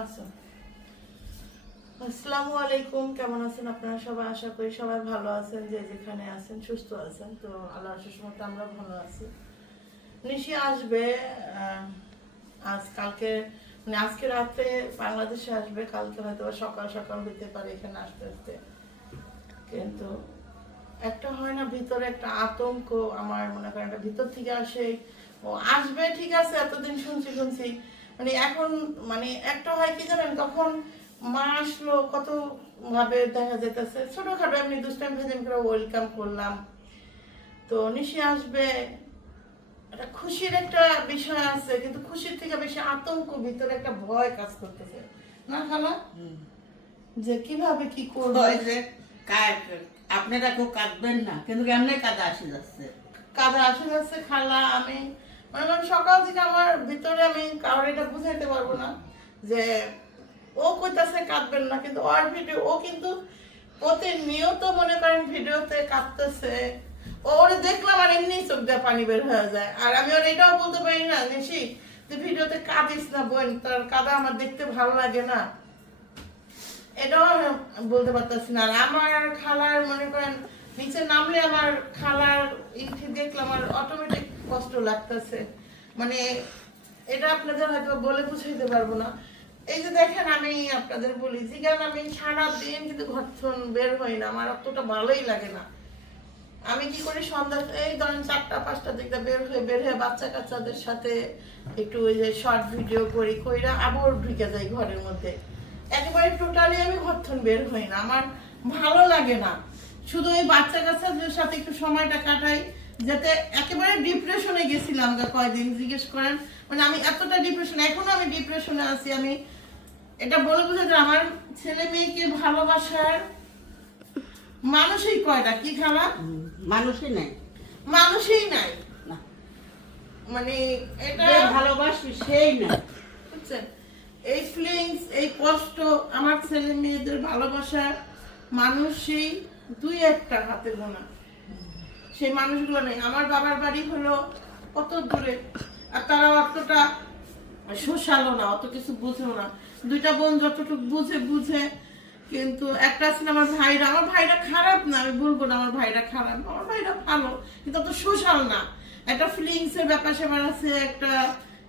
আচ্ছা, আসসালামু আলাইকুম। কেমন আছেন আপনারা সবাই? আশা করি সবাই ভালো আছেন, যে যেখানে আছেন সুস্থ আছেন। তো আল্লাহর রহমতে আমরা ভালো আছি। নিশি আসবে কালকে, মানে আজকে রাতে বাংলাদেশে আসবে, কালকে হয়তো সকাল সকাল হইতে পারে এখানে আসতে আসতে। কিন্তু একটা হয় না, ভিতরে একটা আতঙ্ক আমার মনে করেন একটা ভিতর থেকে আসে। ও আসবে ঠিক আছে, এতদিন শুনছি, মানে এখন মানে একটা হয় কি জানেন, তখন মা আসলো কত ভাবে দেখা যেতেছে ছোটখাটো এমনি দুষ্টাইম ভেজেন করে ওয়েলকাম করলাম। তো নিশি আসবে, একটা খুশির একটা বিষয় আছে, কিন্তু খুশির থেকে বেশি আতঙ্ক, ভিতরে একটা ভয় কাজ করতেছে না খালা, যে কিভাবে কি করবো। আপনারা কেউ কাঁদবেন না, কিন্তু কেমনে কাদা আসে যাচ্ছে। কাদা আসে যাচ্ছে খালা। আমি মানে সকাল থেকে আমার ভিতরে, আমি কারোর এটা বুঝাইতে পারবো না যে ও কইতাছে কাঁদবেন না, কিন্তু ওর ভিডিও, ও কিন্তু প্রতিনিয়ত মনে করেন ভিডিওতে কাঁদতেছে। ওরে দেখলাম আর এমনি চোখ দিয়ে পানি বের হয়ে যায়। আর আমি ওর এটাও বলতে পারি না নিশি যে ভিডিওতে কাঁদিস না বোন, তার কাদা আমার দেখতে ভালো লাগে না, এটাও আমি বলতে পারতেছি না। আর আমার খালার মনে করেন নিচে নামলে আমার খালার ইটি দেখলে আমার অটোমেটিক কষ্ট লাগতেছে। মানে এটা আপনাদের হয়তো বলে বুঝাইতে পারবো না। এই যে দেখেন, আমি আপনাদের বলি যে কেন আমি সারাদিন কিন্তু ঘর বের হই না, আমার অতটা ভালোই লাগে না। আমি কি করি, সন্ধ্যা এই ধরেন 4টা-5টার দিকটা বের হয়ে বাচ্চা কাচ্চাদের সাথে একটু ওই যে শর্ট ভিডিও করি, কইরা আবার ঢুকে যাই ঘরের মধ্যে। একেবারে টোটালি আমি ঘর বের হই না, আমার ভালো লাগে না। শুধু ওই বাচ্চা কাচ্চাদের সাথে একটু সময়টা কাটাই, যাতে একেবারে ডিপ্রেশনে গেছিলাম কয়দিন, জিজ্ঞেস করেন মানে আমি এতটা ডিপ্রেশন, এখনো আমি ডিপ্রেশনে আছি। আমি এটা বলে বুঝাতে, আমার ছেলে মেয়েকে ভালোবাসার মানুষই কয়টা কি খালা, মানুষই নাই, মানুষই নাই না। মানে এটা ভালোবাসি সেই না, বুঝছেন, এই ফিলিংস, এই কষ্ট, আমার ছেলে মেয়েদের ভালোবাসার মানুষই 2-1টা হাতে গোনা, সেই মানুষগুলো নেই। আমার বাবার বাড়ি হলো কত দূরে, আর তারা অতটা সোশ্যালও না, অত কিছু বুঝেও না। 2টা বোন যতটুকু বুঝে কিন্তু একটা আছে আমার ভাইরা খারাপ না, আমি বলবো না আমার ভাইরা খারাপ, আমার ভাইরা ভালো, কিন্তু অত সোশ্যাল না। একটা ফিলিংস এর ব্যাপার স্যাপার আছে, একটা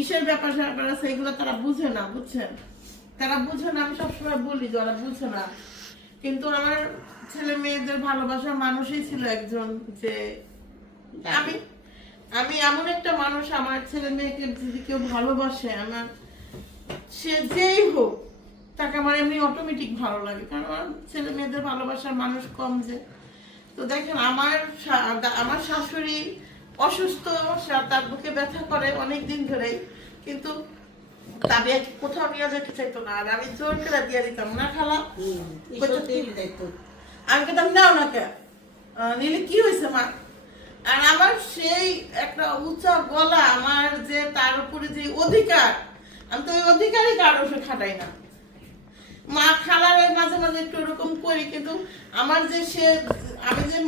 ইসের ব্যাপার স্যাপার আছে, এগুলো তারা বুঝে না, বুঝছেন, তারা বুঝে না। আমি সবসময় বলি যে ওরা বুঝে না, কিন্তু আমার ছেলে মেয়েদের ভালোবাসার মানুষই ছিল একজন, যে আমি আমি এমন একটা মানুষ, আমার ছেলে মেয়েকে যদি কেউ ভালোবাসে, আমার সে যেই হোক, তাকে আমার এমনি অটোমেটিক ভালো লাগে, কারণ আমার ছেলে মেয়েদের ভালোবাসার মানুষ কম যে। তো দেখেন, আমার শাশুড়ি অসুস্থ, তার বুকে ব্যথা করে অনেকদিন ধরেই, কিন্তু তাকে কোথাও নিয়ে যেতে চাইতো না, আর আমি জোর করে দিয়ে দিতাম না খালা। আমি কেতাম নাও না কে, নিলে কি হয়েছে মা। আর আমার সেই একটা উঁচা গলা, আমার যে তার উপরে যে অধিকার, আমি তো ওই অধিকারই কারো খাটাই না। মা খালার মাঝে মাঝে একটু এরকম করি, কিন্তু আমার যে আমি যে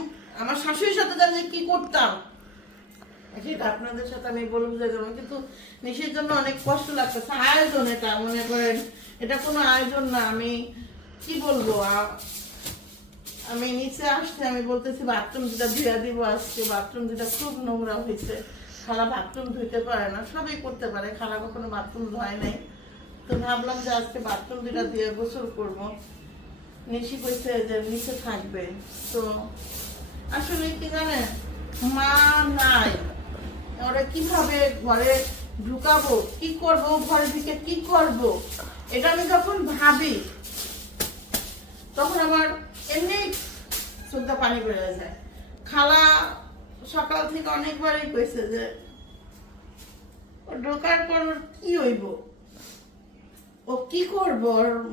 আমার শাশুড়ির সাথে যে কি করতাম, সেটা আপনাদের সাথে আমি বলে বুঝাই দেবো। কিন্তু নিশির জন্য অনেক কষ্ট লাগতেছে। আয়োজন, এটা মনে করেন এটা কোনো আয়োজন না। আমি কি বলবো, আমি নিচে আসতে আমি বলতেছি বাথরুম দুটা ধুয়ে দিব আজকে, বাথরুম দুটা খুব নোংরা হয়েছে। খালা বাথরুম ধুইতে পারে না, সবই করতে পারে, খালা কখনো বাথরুম ধোয় নাই। তো ভাবলাম যে আজকে বাথরুম দুটা দিয়ে গোসল করবো। নিশি কইছে যে নিচে থাকবে। তো আসলে কি জানেন, মা নাই, ওরা কিভাবে ঘরে ঢুকাবো, কি করব, ঘরে ঢুকে কি করব, এটা আমি যখন ভাবি, তখন আমার এমনি চোখটা পানি বেড়ে যায়। খালা সকাল থেকে অনেকবারই কইছে যে ঢোকার পর কি হইব, ও কি করব,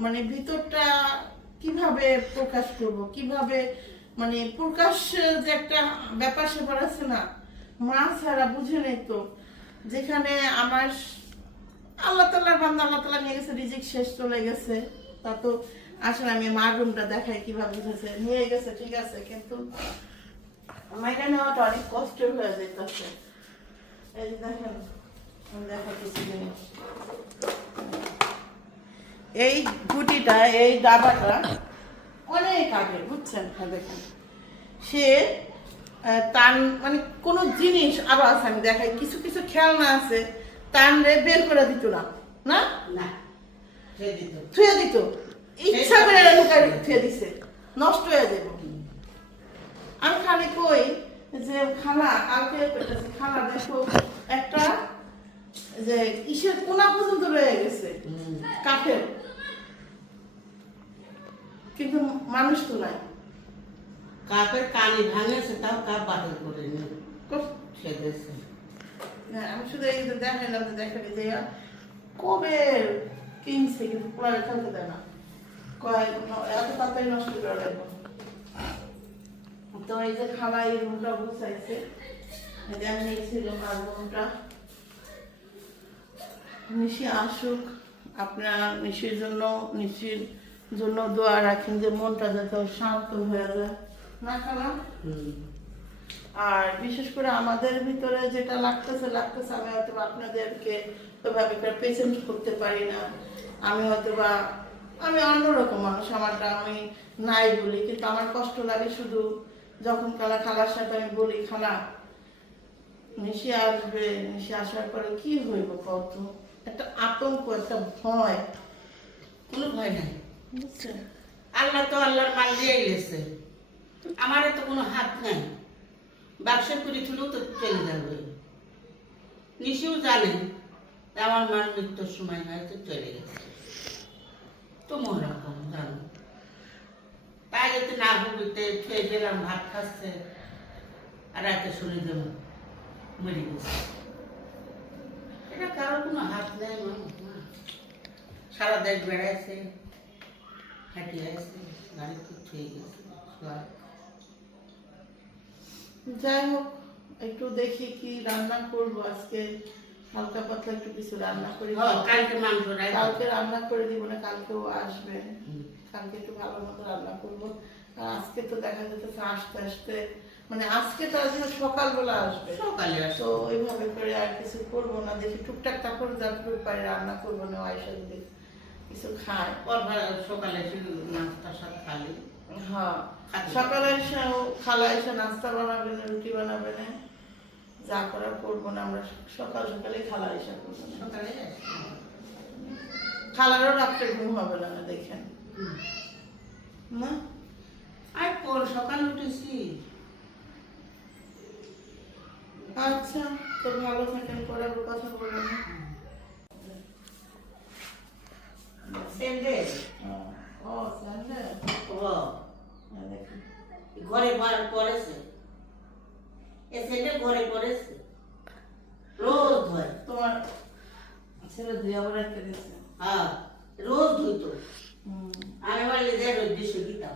মানে ভিতরটা কিভাবে প্রকাশ করব, কিভাবে মানে প্রকাশ, যে একটা ব্যাপার স্যাপার আছে না, মা ছাড়া বুঝে নেই তো। যেখানে আমার আল্লাহ তাআলার বান্দা, আল্লাহ তাআলা নিয়ে গেছে, রিজিক শেষ চলে গেছে, তা তো আসলে আমি মার রুমটা দেখাই কিভাবে বুঝেছে, নিয়ে গেছে ঠিক আছে, কিন্তু মাইনা নেওয়াটা অনেক কষ্ট হয়ে যেতেছে। এই যে দেখেন, আমি দেখাচ্ছি জিনিস, এই গুটিটা এই ডাবাটা অনেক আগে বুঝছেন, হ্যাঁ দেখেন সে তার মানে কোনো জিনিস আরো আছে, আমি দেখাই কিছু কিছু খেলনা আছে টানলে বের করে দিত না, না না সে দিত থুয়ে দিত, ইচ্ছা করে লুকায় থুয়ে দিছে, নষ্ট হয়ে যাবে। আমি খালি কই যে খালা কালকে কইতাছি, খালা দেখো একটা যে কিসের কোনা পর্যন্ত রয়ে গেছে কাঠের, কিন্তু মানুষ তো নাই। কাপের কানি ভাঙেছে, তাও কাপ বাতিল করে নিয়ে সে দিয়েছে। হ্যাঁ, আমি শুধু এই যে দেখাইলাম, যে দেখাবি যে কবে কিনছে, কিন্তু পুরাই খেলতে দেয় না, কয় এত তাড়াতাড়ি নষ্ট করে রাখবো। তো এই যে খালা এই রুমটা বুঝাইছে, আমি ছিল আর রুমটা নিশি আসুক, আপনার নিশির জন্য দোয়া রাখেন যে মনটা যাতে শান্ত হয়ে যায়, না খালা? আর বিশেষ করে আমাদের ভিতরে যেটা লাগতেছে আমি হয়তো আপনাদেরকে ওইভাবে প্রেজেন্ট করতে পারি না, আমি হয়তো বা আমি অন্যরকম মানুষ, আমারটা আমি নাই বলি, কিন্তু আমার কষ্ট লাগে শুধু যখন খালার সাথে আমি বলি খালা নিশি আসবে, নিশি আসার পরে কি হইব কত একটা আতঙ্ক, একটা ভয়। কোনো ভয় নাই, বুঝছেন? আল্লাহ তো আল্লাহর মাল দিয়ে গেছে, আমারও তো কোনো হাত নাই, ব্যবসা করে তুলেও তো চলে যাবে। নিশিও জানে যে আমার মার মৃত্যুর সময় হয়তো চলে গেছে, তো মরকম জানো, তাই যাতে না ভুগিতে খেয়ে গেলাম, ভাত খাচ্ছে আর রাতে শুনে দেব মরে গেছে। এটা কারোর কোনো হাত নেই, সারা দেশ বেড়াইছে, হাঁটিয়ে আসছে, গাড়ি খুব খেয়ে গেছে। যাই হোক, একটু দেখি কি রান্না করব আজকে, হালকা পাতলা একটু কিছু রান্না করি। কালকে মাংস কালকে রান্না করে দিব না, কালকেও আসবে, কালকে একটু ভালো মতো রান্না করব। আর আজকে তো দেখা যাচ্ছে আসতে আসতে মানে আজকে তো আসলে সকালবেলা আসবে, সকালে তো ওইভাবে করে আর কিছু করবো না, দেখি টুকটাক তারপর যতটুকু পারি রান্না করবো না, আয়সা যদি কিছু খায়। সকালে নাস্তার সাথে খালি, হ্যাঁ সকালে এসে খালা এসে নাস্তা বানাবে না, রুটি বানাবে না, যা করার করবো না, আমরা সকাল সকালে খালা এসে করবো না, সকালে খালারও রাত্রে ঘুম হবে না দেখেন না। আর পর সকালে উঠেছি। আচ্ছা, তো ভালো থাকেন, পরে আবার কথা বলবো না। স্যান্ডেল ও স্যান্ডেল, দেখেন ঘরে পড়েছে, এ স্যান্ডেল ঘরে পড়েছে, রোজ ধোয়। তোমার ছেলে ধুয়ে আবার রেখে দিয়েছে। হ্যাঁ, রোজ ধুইতো, আমি বললে যে রোজ দিশে দিতাম।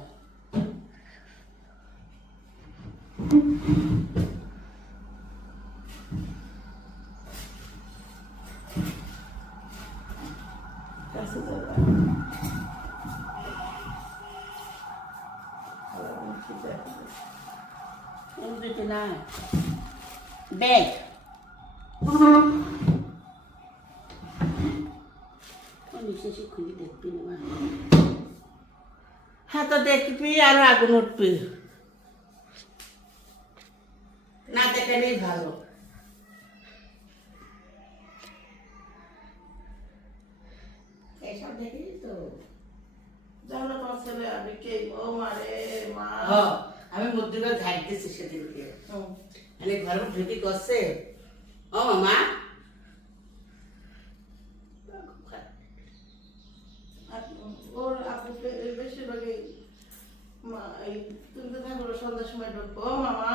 কাছে যাবে দিতে না ব্যাগ নিঃশ্বাসে খুঁজে দেখবি না, হ্যাঁ তো দেখবি আর আগুন উঠবি না, দেখালেই ভালো। এইসব দেখি তো জানো তোমার ছেলে আমি কে, ও মারে মা, আমি মধ্যবার ঝাড় দিচ্ছি সেদিনকে, মানে ঘরে ঢুকি করছে, ও মামা ওর আপু বেশিরভাগই তুমি তো থাকো সন্ধ্যার সময় ঢুকবো, ও মামা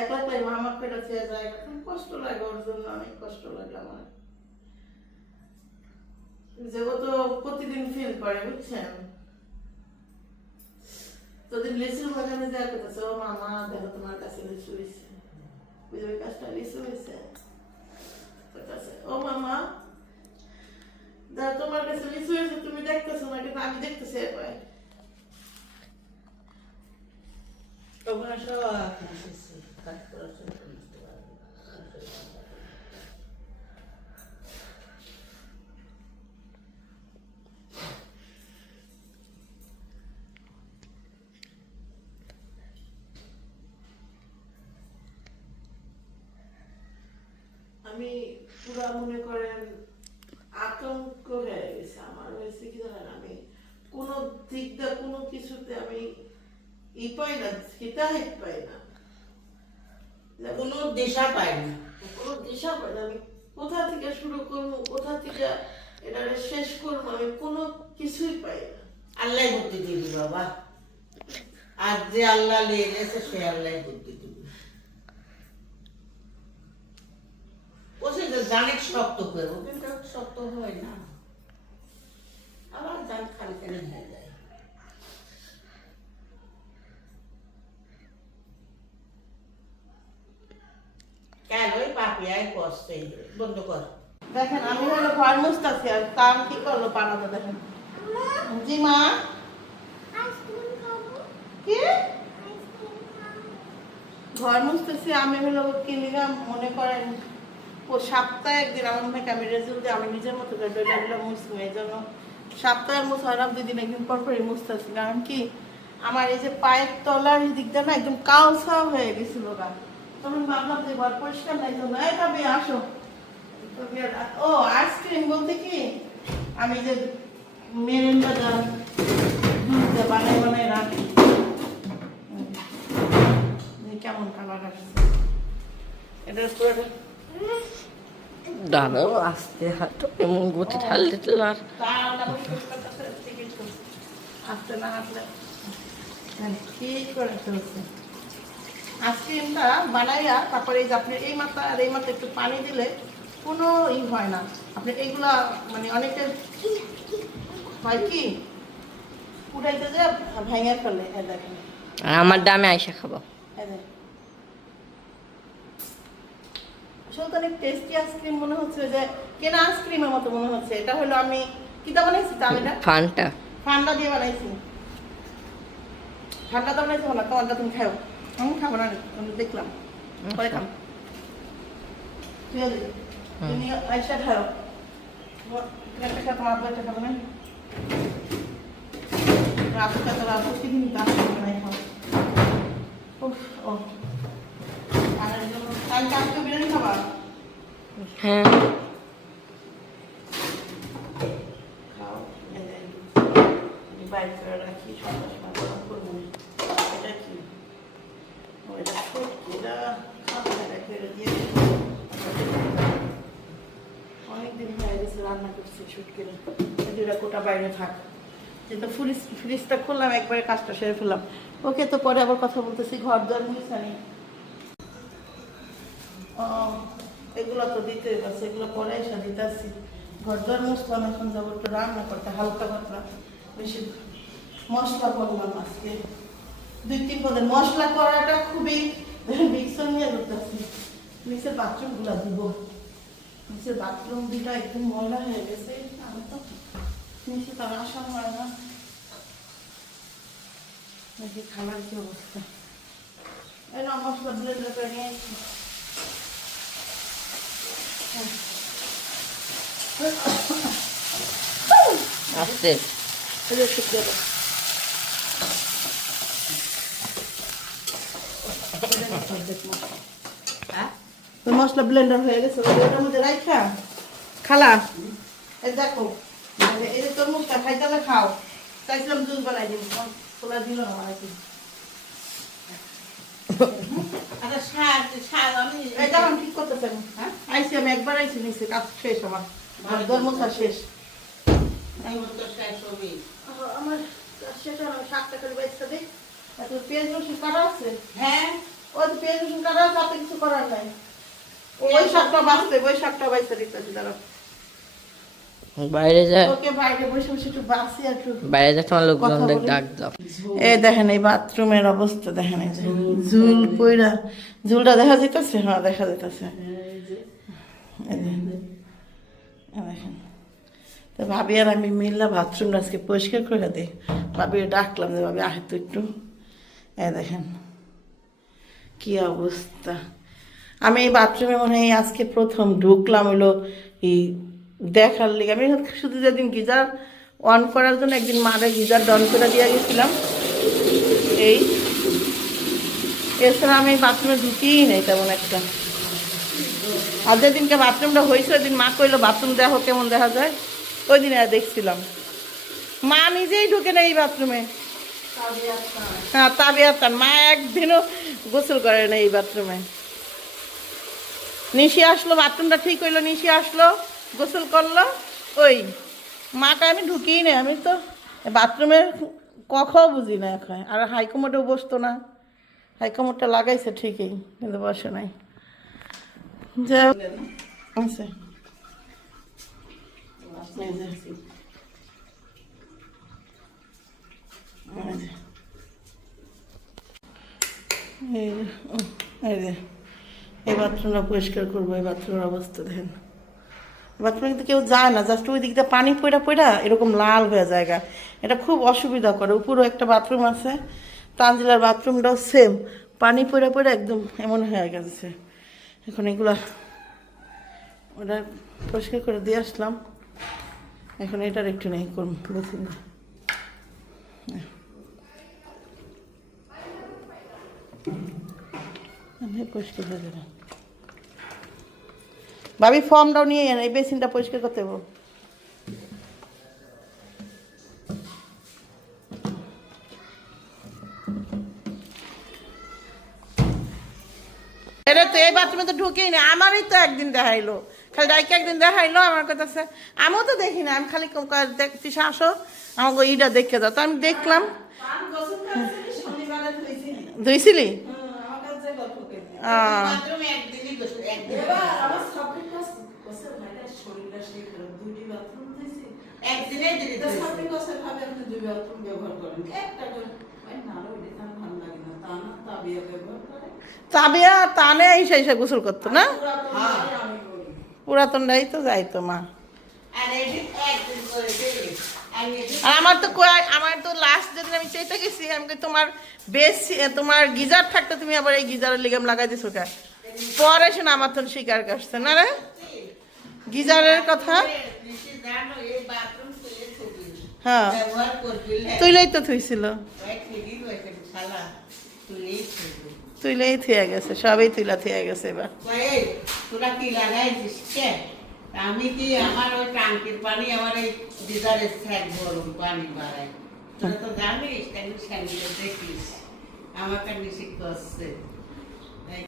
একলা তাই মামা পেটা চেয়ে যায়, কষ্ট লাগে ওর জন্য, অনেক কষ্ট লাগে আমার, যে ও তো প্রতিদিন ফিল করে বুঝছেন। তোদের লিচুর বাগানে যা করতেছে, ও মামা দেখো তোমার কাছে লিচু হয়েছে, ওই কাজটা লিচু হয়েছে, ও মামা তোমার কাছে লিচু হয়েছে, তুমি দেখতেছো না কিন্তু আমি দেখতেছি একবার। ওখানে সব কাজ করার আমি পুরা মনে করেন আতঙ্ক হয়ে গেছে। আমার হয়েছে কি জানেন, আমি কোনো দিক দিয়ে কোনো কিছুতে আমি পাই না, হিতাহিত পাই না, কোনো দিশা পায় না। কোনো দিশা পাই না। আমি কোথা থেকে শুরু করবো, কোথা থেকে এটা শেষ করবো, আমি কোনো কিছুই পাই না। আল্লাহ বুদ্ধি দিবি বাবা, আর যে আল্লাহ নিয়ে গেছে সে আল্লাহ বুদ্ধি দিবি। বলছে যে জানে শক্ত করবো, কিন্তু শক্ত হয় না, আবার জান খালি খালি হয়ে যায়। কেন ওই পাপিয়ায় কষ্টে বন্ধ কর। দেখেন আমি হলো ঘর মুছতেছি, আর তার কি করলো পাড়াতে দেখেন। জি মা, কি ঘর মুছতেছি আমি হলো কিনলাম মনে করেন ও সপ্তাহে একদিন আমার মেয়েকে আমি রেজাল্ট দিয়ে আমি নিজের মতো করে ডইলা মুছবো, এই জন্য সপ্তাহের মুছ হয় না, 2 দিন একদিন পর পরই মুছতেছি। কারণ কি আমার এই যে পায়ের তলার দিকটা না একদম কালসা হয়ে গেছিল গা, তখন ভাবলাম যে ঘর পরিষ্কার নাই তো নাই, তবে আসো। ও আইসক্রিম বলতে কি আমি যে মেরেন্ডা দুধ বানাই বানাই রাখি, কেমন কালার আসছে এটার পুরোটা দাঁড়াও, আস্তে হাঁটো, এমন গতি ঢাল দিতে আর আসতে না হাঁটলে কি করে ফেলছে। আইসক্রিমটা বানাইয়া তারপরে এই যে আপনি এই মাথা আর এই মাথা একটু পানি দিলে কোনো হয় না। আপনি এইগুলা মানে অনেকে হয় কি উঠাইতে যে ভেঙে ফেলে। দেখেন আমার দামে আইসা খাবো। আসলে তো অনেক টেস্টি আইসক্রিম মনে হচ্ছে, যে কেনা আইসক্রিমের মতো মনে হচ্ছে। এটা হলো আমি কিতা বানাইছি তাহলে এটা ফানটা ঠান্ডা দিয়ে বানাইছি। ঠান্ডা তো বানাইছি না, তোমারটা তুমি খাও। আমি খাবো না, আমি দেখলাম পরে খাম। ঠিক আছে তুমি আইসা খাও, একটা খা, তোমার আব্বু একটা খাবো না, আব্বুটা তোর আব্বু কি দিন গাছ বানাই খাও। ও আর কাল কালকে বিরিয়ানি খাবা? হ্যাঁ খাও, বাইর করে রাখি, সন্ধ্যার সময় গরম করবো। এটা কি এটা সত্যি, এটা খাবো না, এটা ফেলে দিয়ে অনেকদিন হয়ে গেছে রান্না করছি শুটকির, এটা কোটা বাইরে থাক। যেহেতু ফ্রিজটা খুললাম একবারে কাজটা সেরে ফেললাম। ওকে, তো পরে আবার কথা বলতেছি। ঘর দর মুছানি এগুলো তো দিতে পারছি, এগুলো পরে এসে দিতেছি। ঘর দর মুছলাম, এখন যাবো একটু রান্না করতে, হালকা পাতলা, বেশি মশলা করলাম আজকে। 2-3 পদের মশলা করাটা খুবই মিক্সার নিয়ে করতেছি। মিক্সের বাথরুমগুলো দিব, মিক্সের বাথরুম দুটা একদম ময়লা হয়ে গেছে। আমি তো নিচে তার আসা হয় না, দেখি খাবার কি অবস্থা। এই না মশলা ব্লেন্ডার করে নিয়ে আসছি। আস্তে মশলা ব্লেন্ডার হয়ে গেছে, ওটার মধ্যে রাখা খালা। এই দেখো, এই যে তরমুজটা খাইতে হলে খাও, চাইছিলাম জুস বানাই দিন, খোলা দিল না বানাইছি। আচ্ছা শাক আমি এটা আমি ঠিক করতেছেন। হ্যাঁ আইসি, আমি একবার আইসি নিচে, কাজ শেষ আমার ধর্মসা শেষ। আমার শেষ আমি শাকটা করে বেচতে দিই। এত পেঁয়াজ রসুন কাটা আছে? হ্যাঁ ওই তো পেঁয়াজ রসুন কাটা আছে, আপনি কিছু করার নাই। ওই শাকটা বাঁচতে, ওই শাকটা বাঁচতে দিতেছি। দাঁড়াও, বাইরে যায়, ওকে বাইরে বসে বসে একটু বাঁচি আর একটু বাইরে যায়, তোমার লোকজন কথা বলি। ডাক দাও। এই দেখেন এই বাথরুমের অবস্থা দেখেন, এই যে ঝুল পইরা, ঝুলটা দেখা যাইতেছে? হ্যাঁ দেখা যাইতেছে। দেখেন তো ভাবি আর আমি মিললাম বাথরুমটা আজকে পরিষ্কার করে দিই। ভাবি ডাকলাম যে ভাবি আহে তো একটু। এই দেখেন কি অবস্থা। আমি এই বাথরুমে মনে হয় আজকে প্রথম ঢুকলাম, হলো এই দেখার লিগে। আমি শুধু যেদিন গিজার অন করার জন্য একদিন মারে গিজার অন করে দিয়ে গেছিলাম, এই এছাড়া আমি বাথরুমে ঢুকিই নেই তেমন একটা। আর যেদিনকে বাথরুমটা হয়েছে ওই দিন মা কইলো বাথরুম দেখো কেমন দেখা যায়, ওই দিন আর দেখছিলাম। মা নিজেই ঢুকে না এই বাথরুমে। হ্যাঁ তাবিয়াতান মা একদিনও গোসল করে না এই বাথরুমে। নিশি আসলো, বাথরুমটা ঠিক হইলো, নিশি আসলো গোসল করলো, ওই মাকে আমি ঢুকিই না। আমি তো বাথরুমের কখও বুঝি না এখন। আর হাইকমোডেও বসতো না, হাইকমোডটা লাগাইছে ঠিকই কিন্তু বসে নাই। যা আছে এই যে, এই যে এই বাথরুমটা পরিষ্কার করবো। এই বাথরুমের অবস্থা দেখেন, বাথরুমে কিন্তু কেউ যায় না, জাস্ট ওই দিক দিয়ে পানি পড়া পড়া এরকম লাল হয়ে জায়গা, এটা খুব অসুবিধা করে। উপরেও একটা বাথরুম আছে, তানজিলার বাথরুমটাও সেম, পানি পড়া পড়া একদম এমন হয়ে গেছে। এখন এগুলা ওটা পরিষ্কার করে দিয়ে আসলাম, এখন এটার একটু নেই করুন বুঝি না। পরিষ্কার হয়ে যাবে। ভাবি ফর্মটাও নিয়ে এই বেসিনটা পরিষ্কার করতে হবে। এটা তো এই বাথরুমে তো ঢুকেই না, আমারই তো একদিন দেখাইলো, খালি ডাইকে একদিন দেখাইলো। আমার কথা আছে আমিও তো দেখি না, আমি খালি দেখতেছি আসো আমাকে ইটা দেখে যাও। তো আমি দেখলাম। ধুইছিলি? বাথরুমে একদিনই গোসল, একদিন একদিনে তাবিয়া টানে এসে এসে গোসল করতো না, পুরাতনটাই তো যাইতো মা। আর আমার তো লাস্ট যেদিন আমি চেতে গেছি, আমি তোমার বেশ তোমার গিজার থাকতে তুমি আবার এই গিজারের লিগাম লাগাই দিছো কে? পরে শোনা আমার তো শিকার করছে না রে গিজারের কথা। হ্যাঁ তুইলেই তো থুইছিল, তুইলেই থুয়ে গেছে, সবই তুইলা থুয়ে গেছে। এবার তোরা কি লাগাইছিস? আমি কি আমার ওই টাঙ্কির পানি আমার এই গিজারের স্যাক গরম পানি বাড়াই, তোরা তো জানিস, দেখিস আমাকে নিষেধ করছে।